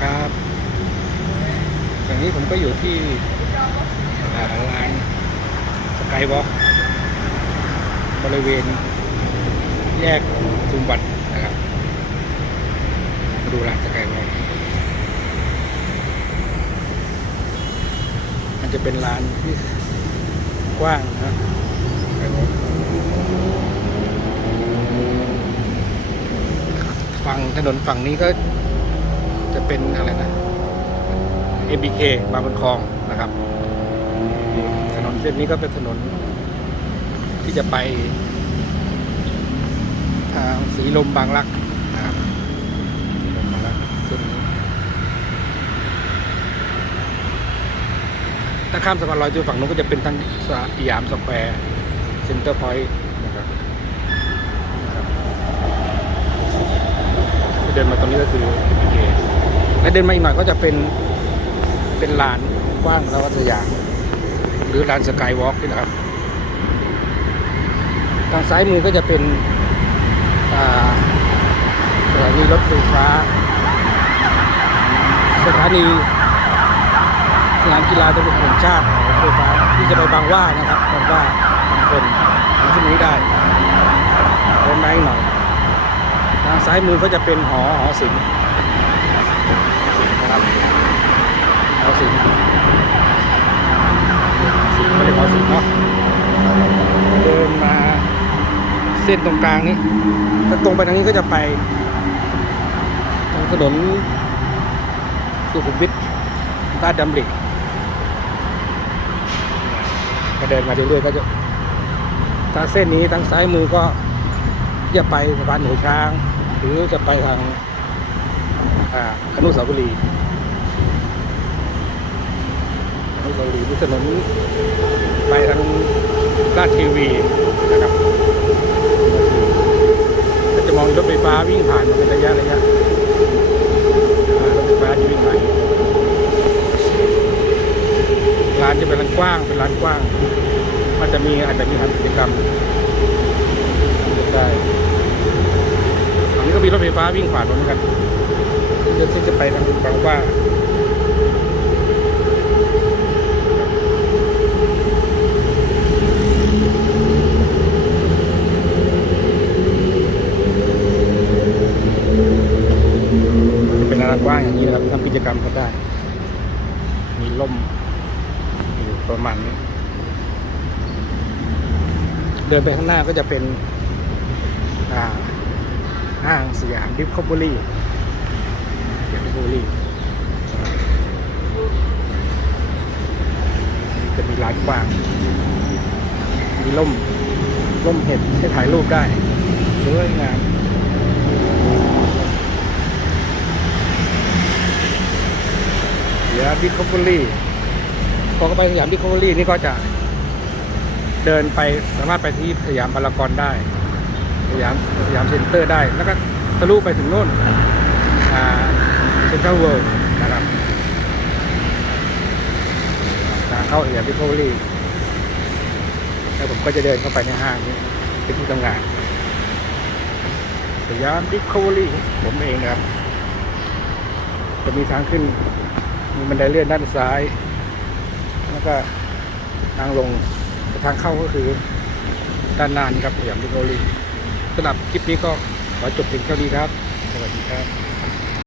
ครับอย่างนี้ผมก็อยู่ที่อ่าลานสกายวอล์กบริเวณ แยกทุมวัดนะครับมาดูลานสกายวอล์กมันจะเป็นลานที่กว้างนะสกายวอล์กฝั่งถนนฝั่งนี้ก็ จะเป็นอะไรนะ MBK บางบนคลองนะครับ ถนนเส้นนี้ก็เป็นถนน ที่จะไป ทางสีลมบางรักนะครับลมบางรักเส้นนี้ถ้าข้ามสะพานลอยตัวฝั่งนู้นก็จะเป็นทางสยามสแควร์เซ็นเตอร์พอยต์นะครับนะครับเดินมาตรงนี้ก็คือ MBK และเดินมาอีกหน่อยก็จะเป็นเป็นลานกว้างแล้วก็สยามหรือลานสกายวอล์กนี่นะครับ ทางซ้ายมือก็จะเป็นสถานีรถไฟฟ้า สถานีสนามกีฬาตำรวจแห่งชาติรถไฟฟ้าที่จะไปบางว่านะครับบางว่าบางคนมาที่นี้ได้เดินมาอีกหน่อย ทางซ้ายมือก็จะเป็นหอหอศิลป์ นะครับหอศิลป์ศิลป์ไม่ได้หอศิเนาะเดินมาเส้นตรงกลางนี้ถ้าตรงไปทางนี้ก็จะไปทางถนนสุขุมวิทลาดดำริก็เดินมาเรื่อยๆก็จะถ้าเส้นนี้ทางซ้ายมือก็จะไปสะพานหัวช้าง หรือจะไปทาง อนุสาวรีย์อนุสาวรีย์หรือถนนไปทางลาดทีวีนะครับก็จะมองรถไฟฟ้าวิ่งผ่านมาเป็นระยะระยะรถไฟฟ้าจะวิ่งผ่านร้านจะเป็นร้านกว้างเป็นร้านกว้าง มันจะมีอาจจะมีทำกิจกรรมได้อันนี้ก็มีรถไฟฟ้าวิ่งผ่านเหมือนกัน ไปทางบางว่าเป็นลานกว้างอย่างนี้นะครับทำกิจกรรมก็ได้ มีล่มอยู่ประมาณนี้เดินไปข้างหน้าก็จะเป็นอ่าห้างสยามดิฟคอมบูรี่สยามดิฟคอมบูรี่จะมีร้านกว้าง มีล่มล่มเห็ดให้ถ่ายรูปได้สวยงามสยามดิคอมเบอรี่พอเข้าไปสยามดิคอมเบอรี่นี่ก็จะ เดินไปสามารถไปที่สยามพารากอนได้ สยามสยามเซ็นเตอร์ได้ แล้วก็ทะลุไปถึงโน่นเซ็นทรัลเวิลด์นะครับเข้าสยามดิคอมเบอรี่ แล้วผมก็จะเดินเข้าไปในห้างนี้เป็นที่ทำงานสยามดิคอเบอรี่ผมเองครับ จะมีทางขึ้น มีบันไดเลื่อนด้านซ้าย แล้วก็ทางลงทางเข้าก็คือด้านหน้านี่ครับสยามดิคโกลีสำหรับคลิปนี้ก็ขอจบเพียงเท่านี้ครับ สวัสดีครับ